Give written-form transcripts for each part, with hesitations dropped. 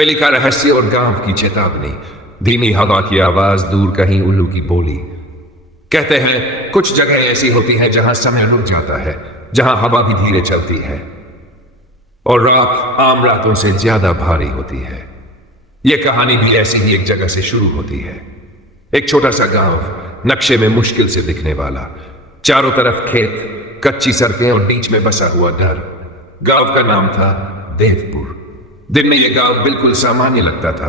हवेली का रहस्य और गांव की चेतावनी। धीमी हवा की आवाज, दूर कहीं उल्लू की बोली। कहते हैं कुछ जगह ऐसी होती है जहां समय रुक जाता है, जहां हवा भी धीरे चलती है और रात आम रातों से ज्यादा भारी होती है। यह कहानी भी ऐसी ही एक जगह से शुरू होती है। एक छोटा सा गांव, नक्शे में मुश्किल से दिखने वाला, चारों तरफ खेत, कच्ची सड़कें और बीच में बसा हुआ घर। गांव का नाम था देवपुर। दिन में यह गांव बिल्कुल सामान्य लगता था।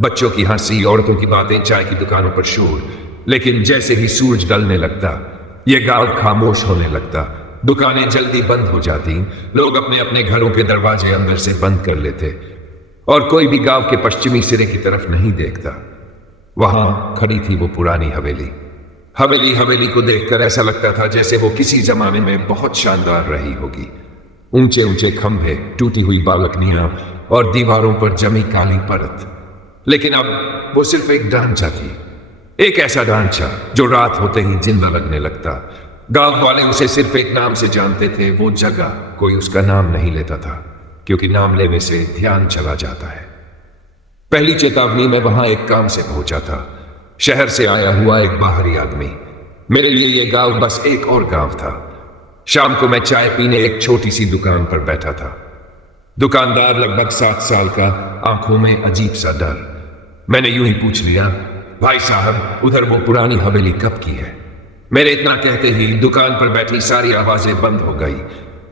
बच्चों की हंसी, औरतों की बातें, चाय की दुकानों पर शोर। लेकिन जैसे ही सूरज ढलने लगता, यह गांव खामोश होने लगता। दुकानें जल्दी बंद हो जाती, लोग अपने अपने घरों के दरवाजे अंदर से बंद कर लेते और कोई भी गांव के पश्चिमी सिरे की तरफ नहीं देखता। वहां खड़ी थी वो पुरानी हवेली। हवेली को देखकर ऐसा लगता था जैसे वो किसी जमाने में बहुत शानदार रही होगी। ऊंचे ऊंचे खंभे, टूटी हुई बालकनियां और दीवारों पर जमी काली परत। लेकिन अब वो सिर्फ एक ढांचा थी, एक ऐसा ढांचा जो रात होते ही जिंदा लगने लगता। गांव वाले उसे सिर्फ एक नाम से जानते थे, वो जगह। कोई उसका नाम नहीं लेता था, क्योंकि नाम लेने से ध्यान चला जाता है। पहली चेतावनी में वहां एक काम से पहुंचा था, शहर से आया हुआ एक बाहरी आदमी। मेरे लिए यह गांव बस एक और गांव था। शाम को मैं चाय पीने एक छोटी सी दुकान पर बैठा था। दुकानदार लगभग 7 साल का, आंखों में अजीब सा डर। मैंने यूं ही पूछ लिया, भाई साहब, उधर वो पुरानी हवेली कब की है? मेरे इतना कहते ही दुकान पर बैठी सारी आवाजें बंद हो गई।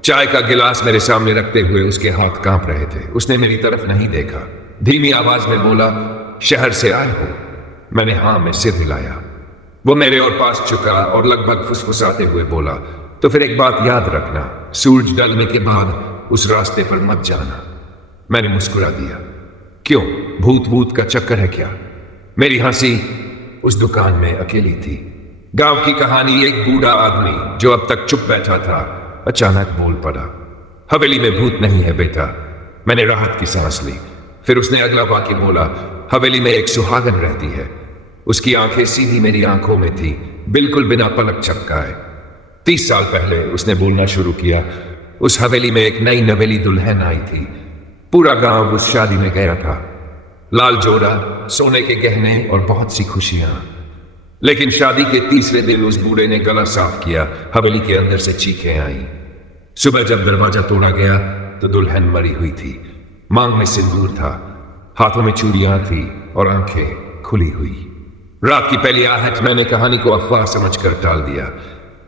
चाय का गिलास मेरे सामने रखते हुए उसके हाथ कांप रहे थे। उसने मेरी तरफ नहीं देखा। धीमी आवाज में बोला, शहर से आए हो? मैंने हाँ में सिर हिलाया। वो मेरे और पास झुका और लगभग फुसफुसाते हुए बोला, तो फिर एक बात याद रखना, सूरज ढलने के बाद उस रास्ते पर मत जाना। मैंने मुस्कुरा दिया। क्यों, भूत का चक्कर है क्या? मेरी हंसी उस दुकान में अकेली थी। गांव की कहानी। एक बूढ़ा आदमी जो अब तक चुप बैठा था, अचानक बोल पड़ा, हवेली में भूत नहीं है बेटा। मैंने राहत की सांस ली। फिर उसने अगला वाक्य बोला, हवेली में एक सुहागन रहती है। उसकी आंखें सीधी मेरी आंखों में थी, बिल्कुल बिना पलक झपकाए। 30 साल पहले उसने बोलना शुरू किया, उस हवेली में एक नई नवेली दुल्हन आई थी। पूरा गांव उस शादी में गया था। लाल जोड़ा, सोने के गहने और बहुत सी खुशियां। लेकिन शादी के तीसरे दिन उस बूढ़े ने गला साफ किया। हवेली के अंदर से चीखें आई। सुबह जब दरवाजा तोड़ा गया तो दुल्हन मरी हुई थी। मांग में सिंदूर था, हाथों में चूड़ियां थी और आंखें खुली हुई। रात की पहली आहट मैंने कहानी को अफवाह समझकर टाल दिया।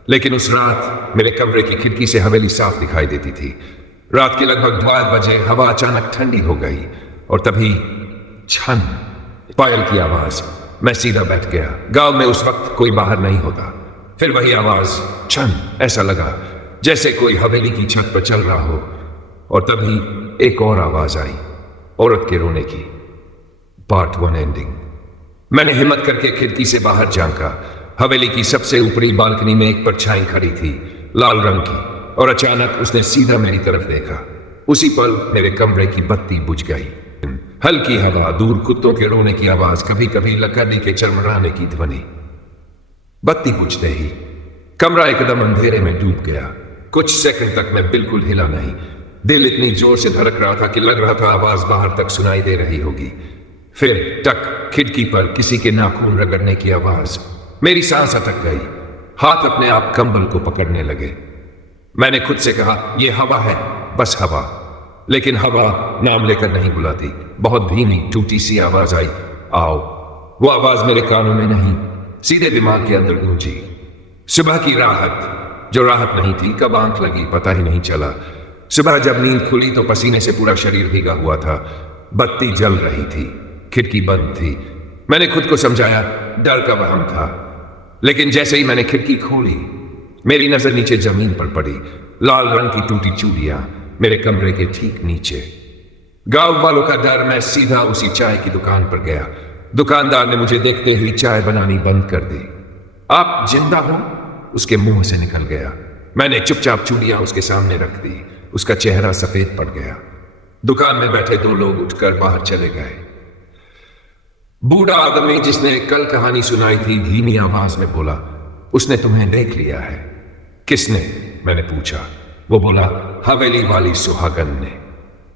लेकिन उस रात मेरे कमरे की खिड़की से हवेली साफ दिखाई देती थी। रात के लगभग 12 बजे हवा अचानक ठंडी हो गई और तभी छन, पायल की आवाज। मैं सीधा बैठ गया। गांव में उस वक्त कोई बाहर नहीं होता। फिर वही आवाज, छन। ऐसा लगा जैसे कोई हवेली की छत पर चल रहा हो। और तभी एक और आवाज आई, औरत के रोने की। Part 1 ending. मैंने हिम्मत करके खिड़की से बाहर झांका। हवेली की सबसे ऊपरी बालकनी में एक परछाई खड़ी थी, लाल रंग की, और अचानक उसने सीधा मेरी तरफ देखा। उसी पल मेरे कमरे की बत्ती बुझ गई। हल्की हवा, दूर कुत्तों के रोने की आवाज, कभी कभी लकड़ी के चरमराने की ध्वनि। बत्ती बुझते ही कमरा एकदम अंधेरे में डूब गया। कुछ सेकंड तक मैं बिल्कुल हिला नहीं। दिल इतनी जोर से धड़क रहा था कि लग रहा था आवाज बाहर तक सुनाई दे रही होगी। फिर टक, खिड़की पर किसी के नाखून रगड़ने की आवाज। मेरी सांस अटक गई। हाथ अपने आप कंबल को पकड़ने लगे। मैंने खुद से कहा, यह हवा है, बस हवा। लेकिन हवा नाम लेकर नहीं बुलाती। बहुत धीमी टूटी सी आवाज आई, आओ। वो आवाज मेरे कानों में नहीं, सीधे दिमाग के अंदर गूंजी। सुबह की राहत, जो राहत नहीं थी, कब आंख लगी पता ही नहीं चला। सुबह जब नींद खुली तो पसीने से पूरा शरीर भीगा हुआ था। बत्ती जल रही थी, खिड़की बंद थी। मैंने खुद को समझाया, डर का वहम था। लेकिन जैसे ही मैंने खिड़की खोली, मेरी नजर नीचे जमीन पर पड़ी। लाल रंग की टूटी चूड़ियां मेरे कमरे के ठीक नीचे। गांव वालों का डर। मैं सीधा उसी चाय की दुकान पर गया। दुकानदार ने मुझे देखते ही चाय बनानी बंद कर दी। आप जिंदा हो? उसके मुंह से निकल गया। मैंने चुपचाप चूड़ियां उसके सामने रख दी। उसका चेहरा सफेद पड़ गया। दुकान में बैठे 2 लोग उठकर बाहर चले गए। बूढ़ा आदमी जिसने कल कहानी सुनाई थी, धीमी आवाज में बोला, उसने तुम्हें देख लिया है। किसने? मैंने पूछा। वो बोला, हवेली वाली सुहागन ने।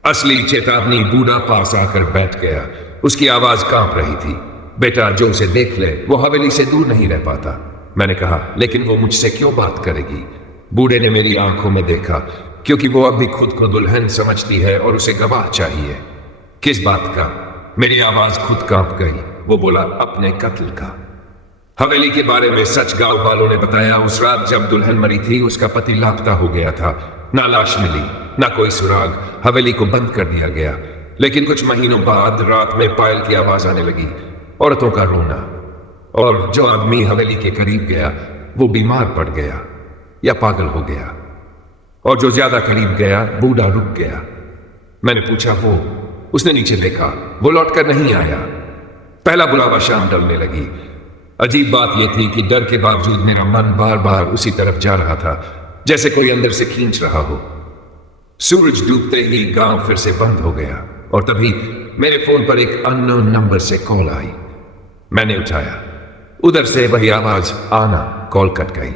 असली चेतावनी बूढ़ा पास आकर बैठ गया। उसकी आवाज कांप रही थी। बेटा, जो उसे देख ले वो हवेली से दूर नहीं रह पाता। मैंने कहा, लेकिन वो मुझसे क्यों बात करेगी? बूढ़े ने मेरी आंखों में देखा, क्योंकि वो अब भी खुद को दुल्हन समझती है और उसे गवाह चाहिए। किस बात का? मेरी आवाज खुद कांप गई। वो बोला, अपने कत्ल का। हवेली के बारे में सच गांव वालों ने बताया। उस रात जब दुल्हन मरी थी, उसका पति लापता हो गया था। ना लाश मिली, ना कोई सुराग। हवेली को बंद कर दिया गया। लेकिन कुछ महीनों बाद रात में पायल की आवाज आने लगी, औरतों का रोना। और जो आदमी हवेली के करीब गया वो बीमार पड़ गया या पागल हो गया, और जो ज्यादा करीब गया बूढ़ा रुक गया। मैंने पूछा, वो? उसने नीचे देखा। वो लौटकर नहीं आया। पहला बुलावा शाम ढलने लगी। अजीब बात यह थी कि डर के बावजूद मेरा मन बार बार उसी तरफ जा रहा था, जैसे कोई अंदर से खींच रहा हो। सूरज डूबते ही गांव फिर से बंद हो गया, और तभी मेरे फोन पर एक अननोन नंबर से कॉल आई। मैंने उठाया। उधर से वही आवाज, आना। कॉल कट गई।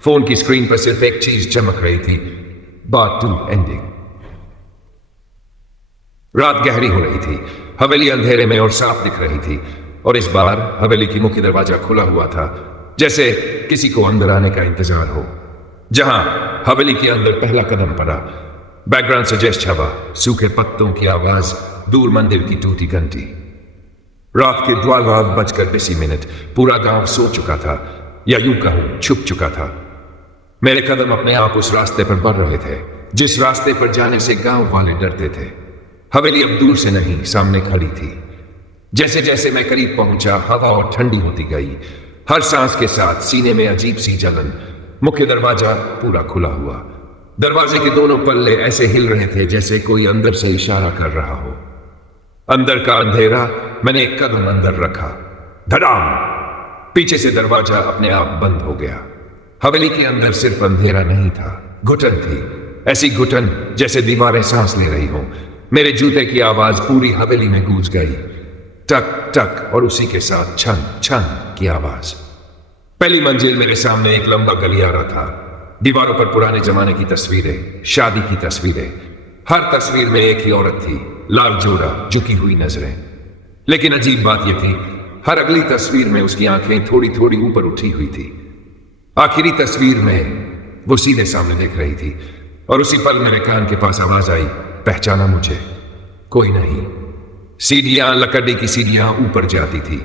फोन की स्क्रीन पर सिर्फ एक चीज चमक रही थी, बात टू एंडिंग। रात गहरी हो रही थी। हवेली अंधेरे में और साफ दिख रही थी, और इस बार हवेली की मुख्य दरवाजा खुला हुआ था, जैसे किसी को अंदर आने का इंतजार हो। जहां हवेली के अंदर पहला कदम पड़ा, बैकग्राउंड से जस्ट हवा, सूखे पत्तों की आवाज, दूर मंदिर की टूटी घंटी। रात के 12:20 पूरा गांव सो चुका था, या यूं कहूं छुप चुका था। मेरे कदम अपने आप उस रास्ते पर बढ़ रहे थे जिस रास्ते पर जाने से गांव वाले डरते थे। हवेली अब दूर से नहीं, सामने खड़ी थी। जैसे जैसे मैं करीब पहुंचा, हवा और ठंडी होती गई। हर सांस के साथ सीने में अजीब सी जलन। मुख्य दरवाजा पूरा खुला हुआ। दरवाजे के दोनों पल्ले ऐसे हिल रहे थे जैसे कोई अंदर से इशारा कर रहा हो। अंदर का अंधेरा। मैंने एक कदम अंदर रखा, धड़ाम! पीछे से दरवाजा अपने आप बंद हो गया। हवेली के अंदर सिर्फ अंधेरा नहीं था, घुटन थी। ऐसी घुटन जैसे दीवारें सांस ले रही हों। मेरे जूते की आवाज पूरी हवेली में गूंज गई, टक टक, और उसी के साथ छन छन की आवाज। पहली मंजिल मेरे सामने एक लंबा गलियारा था। दीवारों पर पुराने जमाने की तस्वीरें, शादी की तस्वीरें। हर तस्वीर में एक ही औरत थी, लाल जोड़ा, झुकी हुई नजरें। लेकिन अजीब बात यह थी, हर अगली तस्वीर में उसकी आंखें थोड़ी थोड़ी ऊपर उठी हुई थी। आखिरी तस्वीर में वो सीधे सामने देख रही थी, और उसी पल मेरे कान के पास आवाज आई, पहचाना मुझे? कोई नहीं। सीढ़ियां, लकड़ी की सीढ़ियां ऊपर जाती थी।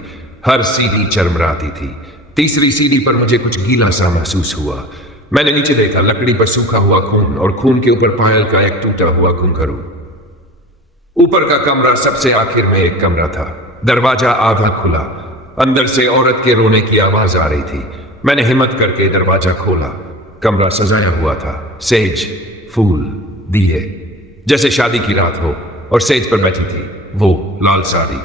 हर सीढ़ी चरमराती थी। तीसरी सीढ़ी पर मुझे कुछ गीला सा महसूस हुआ। मैंने नीचे देखा, लकड़ी पर सूखा हुआ खून, और खून के ऊपर पायल का एक टूटा हुआ घुंघरू। ऊपर का कमरा सबसे आखिर में एक कमरा था। दरवाजा आधा खुला। अंदर से औरत के रोने की आवाज आ रही थी। मैंने हिम्मत करके दरवाजा खोला। कमरा सजाया हुआ था, सेज, फूल, दिए, जैसे शादी की रात हो। और सेज पर बैठी थी वो, लाल साड़ी,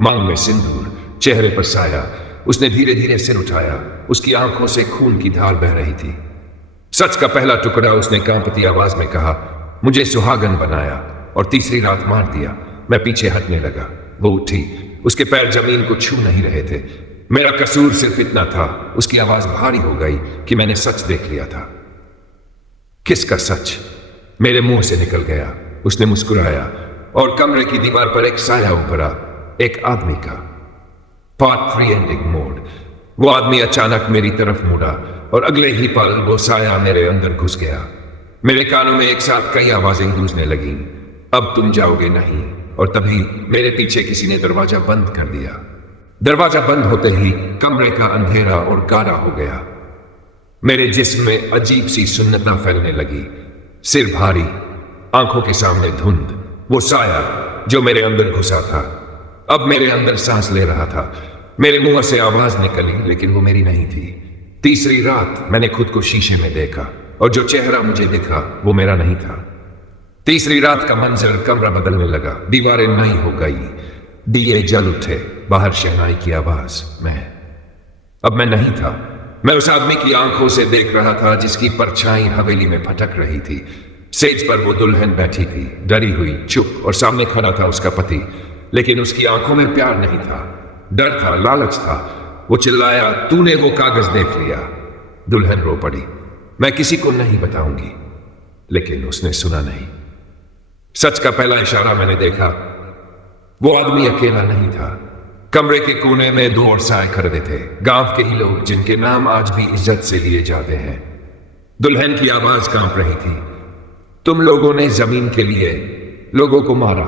मांग में सिंदूर, चेहरे पर साया। उसने धीरे धीरे सिर उठाया। उसकी आंखों से खून की धार बह रही थी। सच का पहला टुकड़ा उसने कांपती आवाज में कहा, मुझे सुहागन बनाया और तीसरी रात मार दिया। मैं पीछे हटने लगा। वो उठी। उसके पैर जमीन को छू नहीं रहे थे। मेरा कसूर सिर्फ इतना था, उसकी आवाज भारी हो गई कि मैंने सच देख लिया था। किसका सच? मेरे मुंह से निकल गया। उसने मुस्कुराया, और कमरे की दीवार पर एक साया उभरा, एक आदमी का। Part 3 ending mode. वो आदमी अचानक मेरी तरफ मुड़ा, और अगले ही पल वो साया मेरे अंदर घुस गया। मेरे कानों में एक साथ कई आवाजें गूंजने लगीं, अब तुम जाओगे नहीं। और तभी मेरे पीछे किसी ने दरवाजा बंद कर दिया। दरवाजा बंद होते ही कमरे का अंधेरा और गाढ़ा हो गया। मेरे जिस्म में अजीब सी सुन्नता फैलने लगी। सिर भारी, आंखों के सामने धुंध। वो साया जो मेरे अंदर घुसा था अब मेरे अंदर सांस ले रहा था। मेरे मुंह से आवाज निकली, लेकिन वो मेरी नहीं थी। तीसरी रात मैंने खुद को शीशे में देखा, और जो चेहरा मुझे दिखा वो मेरा नहीं था। तीसरी रात का मंजर, कमरा बदलने लगा। दीवारें नई हो गई, दिए जल उठे, बाहर शहनाई की आवाज। अब मैं नहीं था। मैं उस आदमी की आंखों से देख रहा था जिसकी परछाई हवेली में भटक रही थी। सेज पर वो दुल्हन बैठी थी, डरी हुई, चुप, और सामने खड़ा था उसका पति। लेकिन उसकी आंखों में प्यार नहीं था, डर था, लालच था। वो चिल्लाया, तूने वो कागज देख लिया? दुल्हन रो पड़ी। मैं किसी को नहीं बताऊंगी। लेकिन उसने सुना नहीं। सच का पहला इशारा मैंने देखा। वो आदमी अकेला नहीं था। कमरे के कोने में 2 और साए खड़े थे, गांव के ही लोग जिनके नाम आज भी इज्जत से लिए जाते हैं। दुल्हन की आवाज कांप रही थी। तुम लोगों ने जमीन के लिए लोगों को मारा।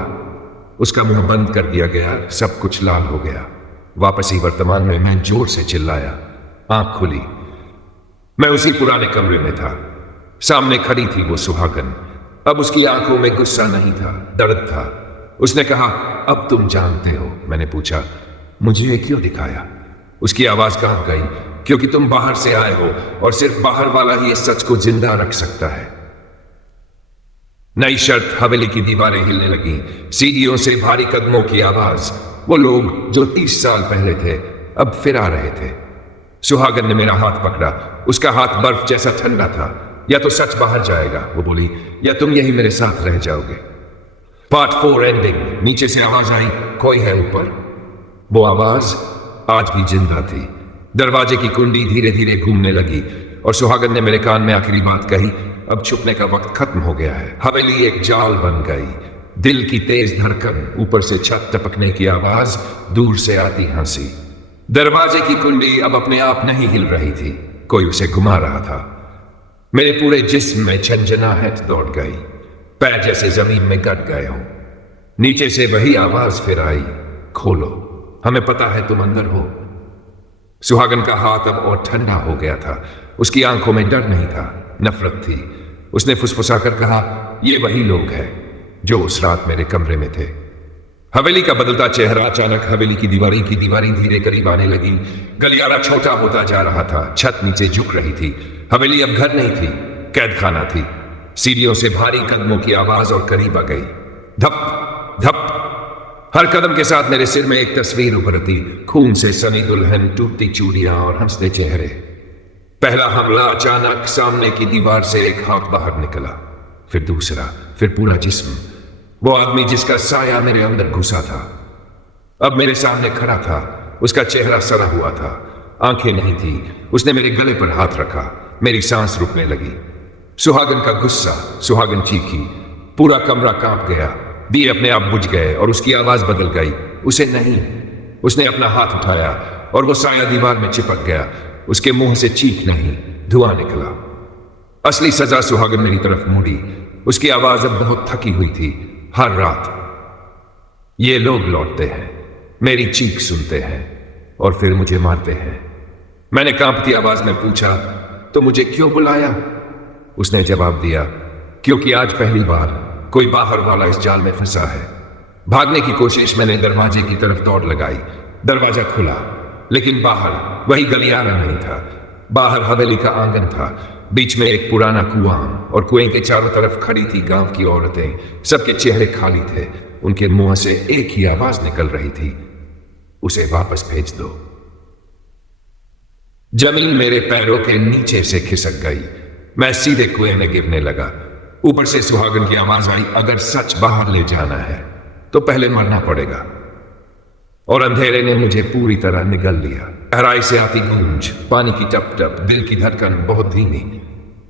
उसका मुंह बंद कर दिया गया, सब कुछ लाल हो गया। वापसी वर्तमान में मैं जोर से चिल्लाया। आंख खुली, मैं उसी पुराने कमरे में था। सामने खड़ी थी वो सुहागन। अब उसकी आंखों में गुस्सा नहीं था, दर्द था। उसने कहा, अब तुम जानते हो। मैंने पूछा, मुझे ये क्यों दिखाया? उसकी आवाज कांप गई, क्योंकि तुम बाहर से आए हो और सिर्फ बाहर वाला ही इस सच को जिंदा रख सकता है। नई शर्त, हवेली की दीवारें हिलने लगी, सीढ़ियों से भारी कदमों की आवाज। वो लोग जो 30 साल पहले थे अब फिर आ रहे थे। सुहागन ने मेरा हाथ पकड़ा। उसका हाथ बर्फ जैसा ठंडा था। या तो सच बाहर जाएगा, वो बोली, या तुम यही मेरे साथ रह जाओगे। Part 4 ending. नीचे से आवाज आई, कोई है ऊपर? वो आवाज आज भी जिंदा थी। दरवाजे की कुंडी धीरे धीरे घूमने लगी और सुहागन ने मेरे कान में आखिरी बात कही, अब छुपने का वक्त खत्म हो गया है। हवेली एक जाल बन गई। दिल की तेज धड़कन, ऊपर से छत टपकने की आवाज, दूर से आती हंसी। दरवाजे की कुंडी अब अपने आप नहीं हिल रही थी, कोई उसे घुमा रहा था। मेरे पूरे जिस्म में झंझनाहट दौड़ गई, पैर जैसे जमीन में गट गए हों। नीचे से वही आवाज फिर आई, खोलो, हमें पता है तुम अंदर हो। सुहागन का हाथ अब और ठंडा हो गया था। उसकी आंखों में डर नहीं था, नफरत थी। उसने फुसफुसाकर कहा, ये वही लोग हैं जो उस रात मेरे कमरे में थे। हवेली का बदलता चेहरा अचानक हवेली की दीवारें धीरे करीब आने लगी। गलियारा छोटा होता जा रहा था, छत नीचे झुक रही थी। हवेली अब घर नहीं थी, कैद खाना थी। सीढ़ियों से भारी कदमों की आवाज और करीब आ गई। धप धप। हर कदम के साथ मेरे सिर में एक तस्वीर उभरती, खून से सनी दुल्हन, टूटती चूड़ियां और हंसते चेहरे। पहला हमला अचानक, सामने की दीवार से एक हाथ बाहर निकला, फिर दूसरा, फिर पूरा जिस्म। वो आदमी जिसका साया मेरे अंदर घुसा था अब मेरे सामने खड़ा था। उसका चेहरा सड़ा हुआ था, आंखें नहीं थी। उसने मेरे गले पर हाथ रखा, मेरी सांस रुकने लगी। सुहागन का गुस्सा, सुहागन चीखी, पूरा कमरा कांप गया। दिए अपने आप बुझ गए और उसकी आवाज बदल गई। उसे नहीं, उसने अपना हाथ उठाया और वो साया दीवार में चिपक गया। उसके मुंह से चीख नहीं, धुआं निकला। असली सजा सुहागन मेरी तरफ मुड़ी। उसकी आवाज अब बहुत थकी हुई थी। हर रात ये लोग लौटते हैं, मेरी चीख सुनते हैं और फिर मुझे मारते हैं। मैंने कांपती आवाज में पूछा, तो मुझे क्यों बुलाया? उसने जवाब दिया, क्योंकि आज पहली बार कोई बाहर वाला इस जाल में फंसा है। भागने की कोशिश मैंने दरवाजे की तरफ दौड़ लगाई। दरवाजा खुला, लेकिन बाहर वही गलियारा नहीं था। बाहर हवेली का आंगन था, बीच में एक पुराना कुआं और कुएं के चारों तरफ खड़ी थी गांव की औरतें। सबके चेहरे खाली थे। उनके मुंह से एक ही आवाज निकल रही थी, उसे वापस भेज दो। जमीन मेरे पैरों के नीचे से खिसक गई। मैं सीधे कुएं में गिरने लगा। ऊपर से सुहागन की आवाज आई, अगर सच बाहर ले जाना है तो पहले मरना पड़ेगा। और अंधेरे ने मुझे पूरी तरह निगल लिया। गहराई से आती गूंज, पानी की टप टप, दिल की धड़कन बहुत धीमी।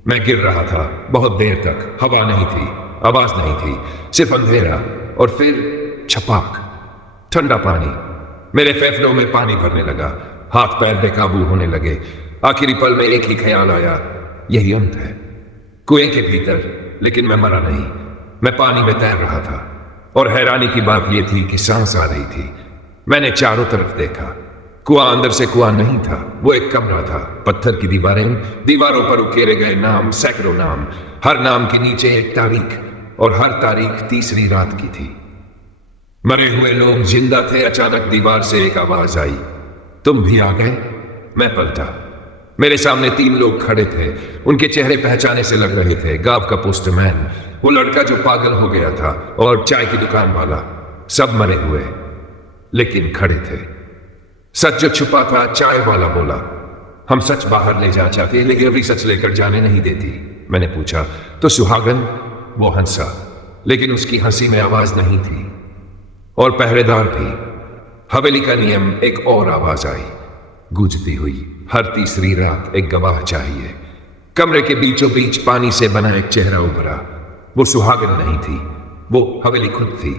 मैं गिर रहा था बहुत देर तक। हवा नहीं थी, आवाज नहीं थी, सिर्फ अंधेरा। और फिर छपाक, ठंडा पानी। मेरे फेफड़ों में पानी भरने लगा, हाथ पैर बेकाबू होने लगे। आखिरी पल में एक ही ख्याल आया, यही अंत है। कुएं के भीतर, लेकिन मैं मरा नहीं। मैं पानी में तैर रहा था और हैरानी की बात यह थी कि सांस आ रही थी। मैंने चारों तरफ देखा। कुआं अंदर से कुआं नहीं था, वो एक कमरा था। पत्थर की दीवारें, दीवारों पर उकेरे गए नाम, सैकड़ों नाम। हर नाम के नीचे एक तारीख, और हर तारीख तीसरी रात की थी। मरे हुए लोग जिंदा थे। अचानक दीवार से एक आवाज आई, तुम भी आ गए? मैं पलटा। मेरे सामने 3 लोग खड़े थे। उनके चेहरे पहचाने से लग रहे थे। गांव का पोस्टमैन, वो लड़का जो पागल हो गया था, और चाय की दुकान वाला। सब मरे हुए, लेकिन खड़े थे। सच जो छुपा था, चाय वाला बोला, हम सच बाहर ले जा चाहते, लेकिन अभी सच लेकर जाने नहीं देती। मैंने पूछा, तो सुहागन? वो हंसा, लेकिन उसकी हंसी में आवाज नहीं थी। और पहरेदार भी। हवेली का नियम, एक और आवाज आई, गूंजती हुई, हर तीसरी रात एक गवाह चाहिए। कमरे के बीचों बीच पानी से बना एक चेहरा उभरा। वो सुहागन नहीं थी, वो हवेली खुद थी।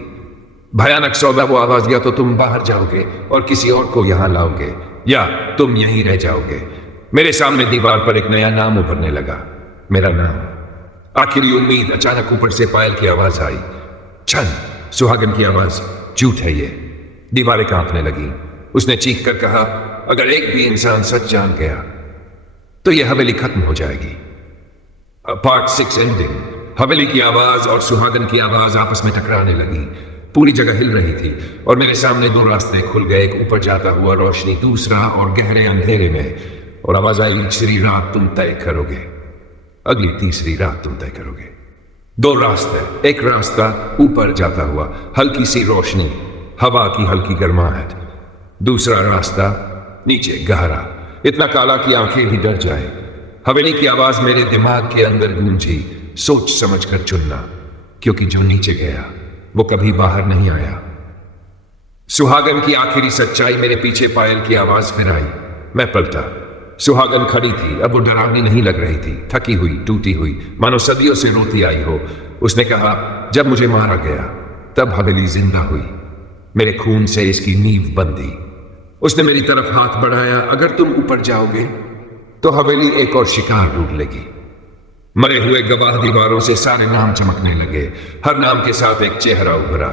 भयानक सौदा वो आवाज, या तो तुम बाहर जाओगे और किसी और को यहां लाओगे, या तुम यहीं रह जाओगे। मेरे सामने दीवार पर एक नया नाम उभरने लगा, मेरा नाम। आखिरी उम्मीद। अचानक ऊपर से पायल की आवाज आई, छन। सुहागन की आवाज, झूठ है ये। दीवारें कांपने लगी। उसने चीख कर कहा, अगर एक भी इंसान सच जान गया तो यह हवेली खत्म हो जाएगी। Part 6 ending. हवेली की आवाज और सुहागन की आवाज आपस में टकराने लगी। पूरी जगह हिल रही थी और मेरे सामने दो रास्ते खुल गए, एक ऊपर जाता हुआ रोशनी, दूसरा और गहरे अंधेरे में। और आवाज आई, तीसरी रात तुम तय करोगे, अगली तीसरी रात तुम तय करोगे। दो रास्ते, एक रास्ता ऊपर जाता हुआ, हल्की सी रोशनी, हवा की हल्की गर्माहट। दूसरा रास्ता नीचे, गहरा, इतना काला कि आंखें भी डर जाए। हवेली की आवाज मेरे दिमाग के अंदर गूंजी, सोच समझ कर चुनना, क्योंकि जो नीचे गया वो कभी बाहर नहीं आया। सुहागन की आखिरी सच्चाई। मेरे पीछे पायल की आवाज फिर आई। मैं पलटा। सुहागन खड़ी थी। अब वो डरावनी नहीं लग रही थी, थकी हुई, टूटी हुई, मानो सदियों से रोती आई हो। उसने कहा, जब मुझे मारा गया तब हवेली जिंदा हुई, मेरे खून से इसकी नींव बंधी। उसने मेरी तरफ हाथ बढ़ाया, अगर तुम ऊपर जाओगे तो हवेली एक और शिकार ढूंढ लेगी। मरे हुए गवाह दीवारों से सारे नाम चमकने लगे। हर नाम के साथ एक चेहरा उभरा।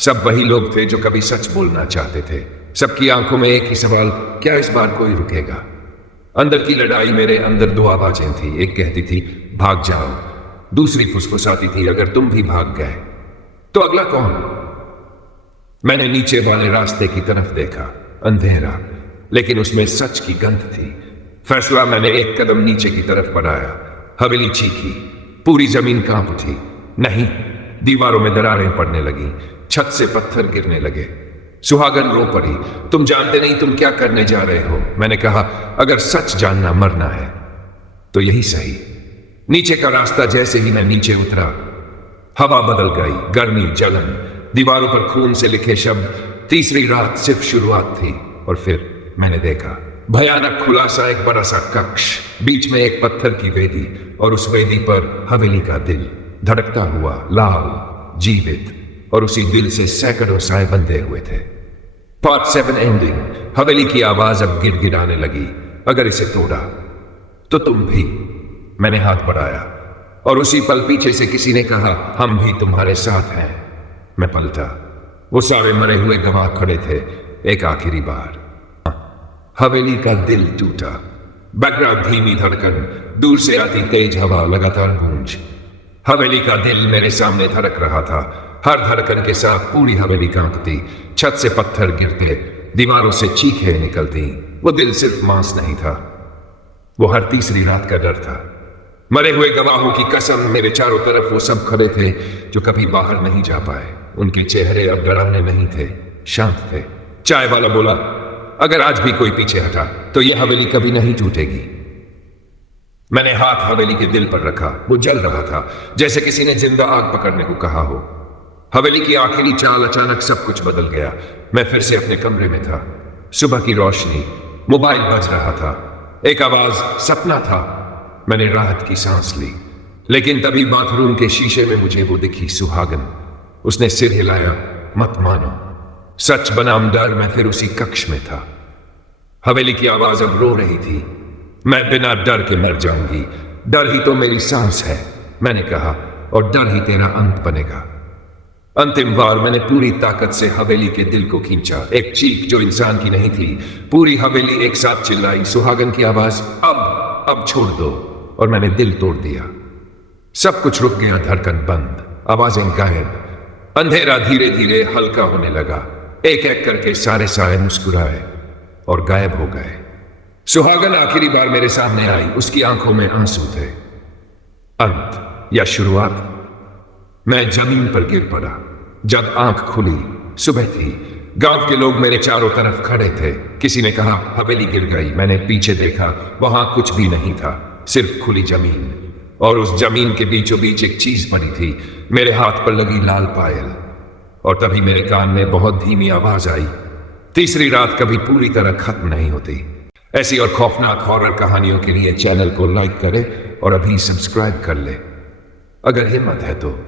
सब वही लोग थे जो कभी सच बोलना चाहते थे। सबकी आंखों में एक ही सवाल, क्या इस बार कोई रुकेगा? अंदर की लड़ाई। मेरे अंदर दो आवाजें थी। एक कहती थी, भाग जाओ। दूसरी फुसफुसाती थी, अगर तुम भी भाग गए तो अगला कौन? मैंने नीचे वाले रास्ते की तरफ देखा। अंधेरा, लेकिन उसमें सच की गंध थी। फैसला। मैंने एक कदम नीचे की तरफ बढ़ाया। हवेली चीखी। पूरी जमीन कांप उठी। नहीं, दीवारों में दरारें पड़ने लगी, छत से पत्थर गिरने लगे। सुहागन रो पड़ी, तुम जानते नहीं तुम क्या करने जा रहे हो। मैंने कहा, अगर सच जानना मरना है तो यही सही। नीचे का रास्ता। जैसे ही मैं नीचे उतरा, हवा बदल गई, गर्मी, जलन, दीवारों पर खून से लिखे शब्द। तीसरी रात सिर्फ शुरुआत थी। और फिर मैंने देखा, भयानक खुलासा। एक बड़ा सा कक्ष, बीच में एक पत्थर की वेदी, और उस वेदी पर हवेली का दिल, धड़कता हुआ, लाल, जीवित, और उसी दिल से सैकड़ों साए बंधे हुए थे। Part 7 ending. हवेली की आवाज अब गिड़गिड़ाने लगी, अगर इसे तोड़ा तो तुम भी। मैंने हाथ बढ़ाया और उसी पल पीछे से किसी ने कहा, हम भी तुम्हारे साथ हैं। मैं पलटा। वो सारे मरे हुए गवाह खड़े थे। एक आखिरी बार। हवेली का दिल टूटा। बैकग्राउंड धीमी धड़कन, दूर से आती तेज हवा, लगातार गूंज। हवेली का दिल मेरे सामने धड़क रहा था। हर धड़कन के साथ पूरी हवेली कांपती। छत से पत्थर गिरते, दीवारों से चीखें निकलती। वो दिल सिर्फ मांस नहीं था, वो हर तीसरी रात का डर था। मरे हुए गवाहों की कसम। मेरे चारों तरफ वो सब खड़े थे जो कभी बाहर नहीं जा पाए। उनके चेहरे अब डरावने नहीं थे, शांत थे। चाय वाला बोला, अगर आज भी कोई पीछे हटा तो यह हवेली कभी नहीं टूटेगी। मैंने हाथ हवेली के दिल पर रखा। वो जल रहा था, जैसे किसी ने जिंदा आग पकड़ने को कहा हो। हवेली की आखिरी चाल। अचानक सब कुछ बदल गया। मैं फिर से अपने कमरे में था। सुबह की रोशनी, मोबाइल बज रहा था, एक आवाज, सपना था। मैंने राहत की सांस ली, लेकिन तभी बाथरूम के शीशे में मुझे वो दिखी, सुहागन। उसने सिर हिलाया, मत मानो, सच बनाम डर। मैं फिर उसी कक्ष में था। हवेली की आवाज अब रो रही थी, मैं बिना डर के मर जाऊंगी। डर ही तो मेरी सांस है, मैंने कहा, और डर ही तेरा अंत बनेगा। अंतिम बार मैंने पूरी ताकत से हवेली के दिल को खींचा। एक चीख जो इंसान की नहीं थी। पूरी हवेली एक साथ चिल्लाई। सुहागन की आवाज, अब छोड़ दो। और मैंने दिल तोड़ दिया। सब कुछ रुक गया, धड़कन बंद, आवाजें गायब। अंधेरा धीरे धीरे हल्का होने लगा। एक एक करके सारे साए मुस्कुराए और गायब हो गए। सुहागन आखिरी बार मेरे सामने आई। उसकी आंखों में आंसू थे। अंत या शुरुआत? मैं जमीन पर गिर पड़ा। जब आंख खुली, सुबह थी। गांव के लोग मेरे चारों तरफ खड़े थे। किसी ने कहा, हवेली गिर गई। मैंने पीछे देखा, वहां कुछ भी नहीं था, सिर्फ खुली जमीन। और उस जमीन के बीचों बीच एक चीज पड़ी थी, मेरे हाथ पर लगी लाल पायल। और तभी मेरे कान में बहुत धीमी आवाज आई, तीसरी रात कभी पूरी तरह खत्म नहीं होती। ऐसी और खौफनाक हॉरर कहानियों के लिए चैनल को लाइक करें और अभी सब्सक्राइब कर ले, अगर हिम्मत है तो।